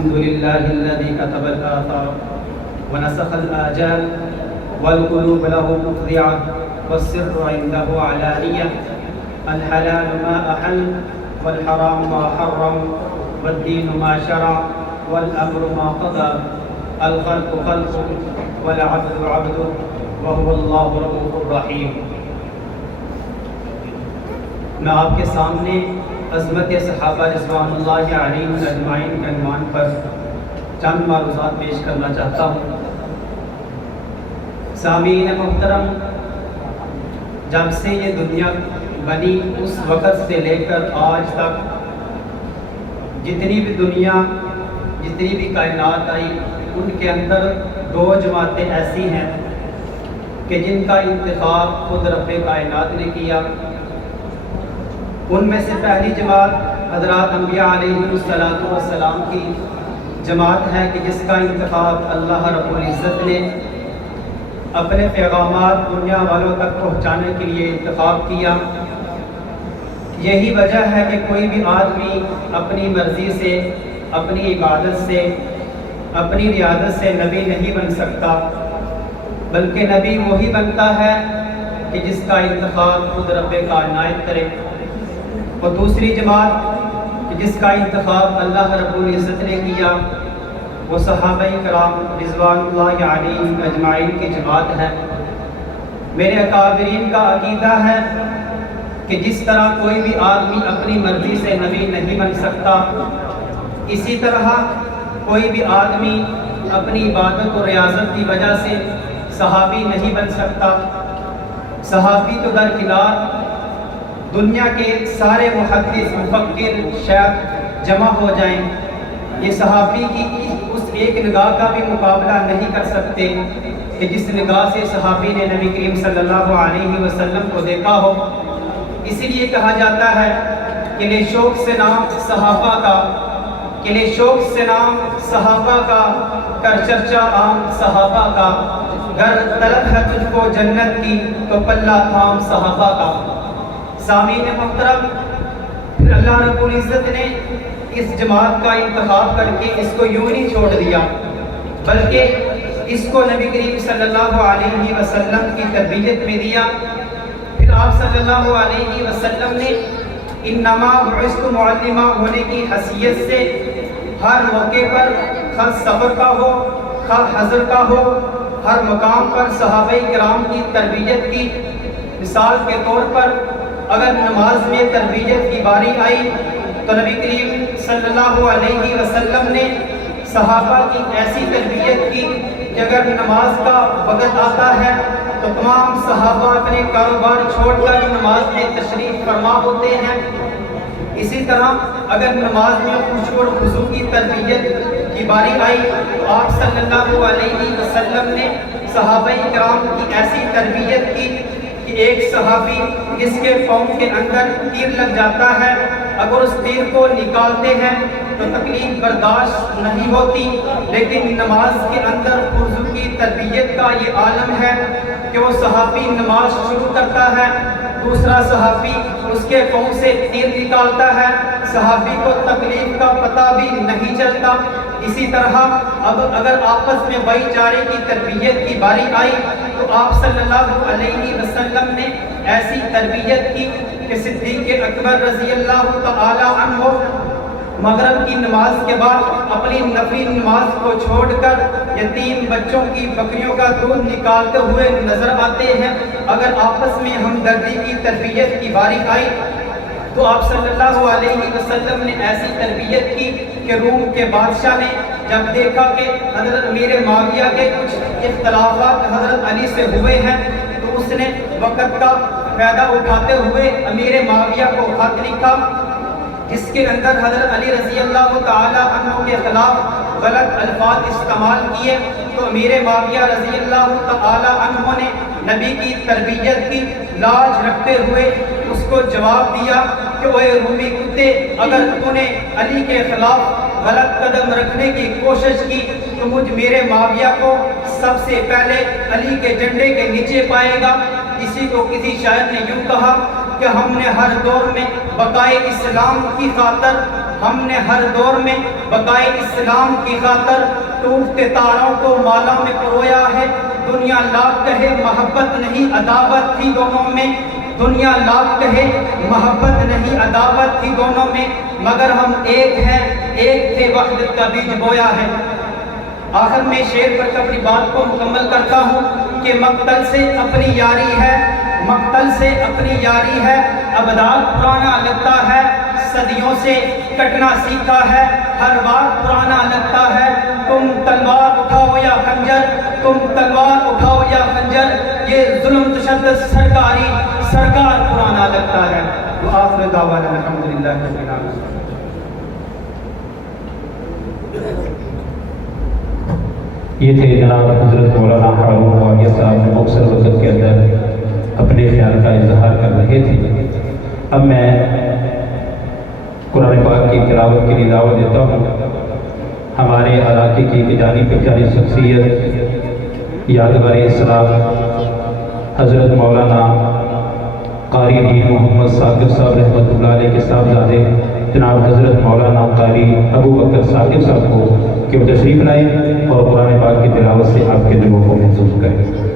الحمد لله الذي كتب الآثار ونسخ الآجال والقلوب له مخضعة والسر عنده علانية الحلال ما أحل والحرام ما حرم والدين ما شرع والأمر ما قضى الخلق خلقه والعبد عبده وهو الله رؤوف الرحيم۔ میں آپ کے سامنے عظمت صحابہ رضوان اللہ علیہم اجمعین کے عنوان پر چند معروضات پیش کرنا چاہتا ہوں۔ سامعین محترم، جب سے یہ دنیا بنی اس وقت سے لے کر آج تک جتنی بھی کائنات آئی، ان کے اندر دو جماعتیں ایسی ہیں کہ جن کا انتخاب خود رب کائنات نے کیا۔ ان میں سے پہلی جماعت حضرات انبیاء علیہ السلام کی جماعت ہے کہ جس کا انتخاب اللہ رب العزت نے اپنے پیغامات دنیا والوں تک پہنچانے کے لیے انتخاب کیا۔ یہی وجہ ہے کہ کوئی بھی آدمی اپنی مرضی سے، اپنی عبادت سے، اپنی ریاضت سے نبی نہیں بن سکتا، بلکہ نبی وہی بنتا ہے کہ جس کا انتخاب خود رب کائنات کرے۔ اور دوسری جماعت جس کا انتخاب اللہ رب العزت نے کیا وہ صحابہ کرام رضوان اللہ علیہم اجمعین کی جماعت ہے۔ میرے اکابرین کا عقیدہ ہے کہ جس طرح کوئی بھی آدمی اپنی مرضی سے نبی نہیں بن سکتا، اسی طرح کوئی بھی آدمی اپنی عبادت و ریاضت کی وجہ سے صحابی نہیں بن سکتا۔ صحابی تو درکنار دنیا کے سارے محدث، مفکر، شیخ جمع ہو جائیں، یہ صحابی کی اس ایک نگاہ کا بھی مقابلہ نہیں کر سکتے کہ جس نگاہ سے صحابی نے نبی کریم صلی اللہ علیہ وسلم کو دیکھا ہو۔ اسی لیے کہا جاتا ہے کہ لے شوق سے نام صحابہ کا، کہ لے شوق سے نام صحابہ کا، کر چرچا عام صحابہ کا، گر طلب ہے تجھ کو جنت کی تو پلہ تھام صحابہ کا۔ سامعین محترم، پھر اللہ رب العزت نے اس جماعت کا انتخاب کر کے اس کو یوں نہیں چھوڑ دیا، بلکہ اس کو نبی کریم صلی اللہ علیہ وسلم کی تربیت میں دیا۔ پھر آپ صلی اللہ علیہ وسلم نے انما بعثت معلما ہونے کی حیثیت سے ہر موقع پر، خواہ سفر کا ہو، خواہ حضر کا ہو، ہر مقام پر صحابہ کرام کی تربیت کی۔ مثال کے طور پر اگر نماز میں تربیت کی باری آئی تو نبی کریم صلی اللہ علیہ وسلم نے صحابہ کی ایسی تربیت کی کہ اگر نماز کا وقت آتا ہے تو تمام صحابہ اپنے کاروبار چھوڑ کر نماز میں تشریف فرما ہوتے ہیں۔ اسی طرح اگر نماز میں خشوع اور خضوع کی تربیت کی باری آئی تو آپ صلی اللہ علیہ وسلم نے صحابہ کرام کی ایسی تربیت کی کہ ایک صحابی جس کے پاؤں کے اندر تیر لگ جاتا ہے، اگر اس تیر کو نکالتے ہیں تو تکلیف برداشت نہیں ہوتی، لیکن نماز کے اندر خضوع کی تربیت کا یہ عالم ہے کہ وہ صحابی نماز شروع کرتا ہے، دوسرا صحابی اس کے پاؤں سے تیر نکالتا ہے، صحابی کو تکلیف کا پتہ بھی نہیں چلتا۔ اسی طرح اب اگر آپس میں بھائی چارے کی تربیت کی باری آئی تو آپ صلی اللہ علیہ وسلم نے ایسی تربیت کی کہ صدیق اکبر رضی اللہ تعالی عنہ مغرب کی نماز کے بعد اپنی نفلی نماز کو چھوڑ کر یتیم بچوں کی بکریوں کا دودھ نکالتے ہوئے نظر آتے ہیں۔ اگر آپس میں ہمدردی کی تربیت کی باری آئی تو آپ صلی اللہ علیہ وسلم نے ایسی تربیت کی کہ روم کے بادشاہ نے جب دیکھا کہ حضرت امیر معاویہ کے کچھ اختلافات حضرت علی سے ہوئے ہیں تو اس نے وقت کا فائدہ اٹھاتے ہوئے امیر معاویہ کو خط لکھا جس کے اندر حضرت علی رضی اللہ تعالی عنہ کے خلاف غلط الفاظ استعمال کیے، تو امیر معاویہ رضی اللہ تعالی عنہ نے نبی کی تربیت کی لاج رکھتے ہوئے اس کو جواب دیا کہ اے رومی کتے، اگر تو نے علی کے خلاف غلط قدم رکھنے کی کوشش کی تو مجھ میرے معاویہ کو سب سے پہلے علی کے جھنڈے کے نیچے پائے گا۔ اسی کو کسی شاعر نے یوں کہا کہ ہم نے ہر دور میں بقائے اسلام کی خاطر ہم نے ہر دور میں بقائے اسلام کی خاطر ٹوٹتے تاروں کو مالا میں پرویا ہے۔ دنیا لاکھ کہے محبت نہیں عداوت تھی دونوں میں، دنیا لاکھ کہے محبت نہیں عداوت تھی دونوں میں، مگر ہم ایک ہیں، ایک تھے وحدت کا بیج بویا ہے۔ آخر میں شعر پر اپنی بات کو مکمل کرتا ہوں کہ مقتل سے اپنی یاری ہے، مقتل سے اپنی یاری ہے، ابدال پرانا لگتا ہے، صدیوں سے کٹنا سیکھا ہے، ہر بار پرانا لگتا ہے۔ تم تلوار اٹھاؤ یا خنجر، تم تلوار اٹھاؤ یا خنجر، یہ ظلم تشدد سرکار پرانا لگتا ہے۔ وآخر دعوانا الحمدللہ رب العالمین۔ یہ تھے جناب حضرت مولانا ہارون معاویہ صاحب جو مختصر وقت کے اندر اپنے خیال کا اظہار کر رہے تھے۔ اب میں قرآن پاک کی تلاوت کے لیے دعوت دیتا ہوں ہمارے علاقے کی ایک جانی پہچانی شخصیت یادگار اسلام حضرت مولانا قاری دین محمد ثاقب صاحب رحمۃ اللہ علیہ کے صاحبزادے جناب حضرت مولانا قاری ابو بکر ثاقب صاحب کو کہ وہ تشریف لائیں اور قرآن پاک کی تلاوت سے آپ کے دلوں کو محفوظ کریں۔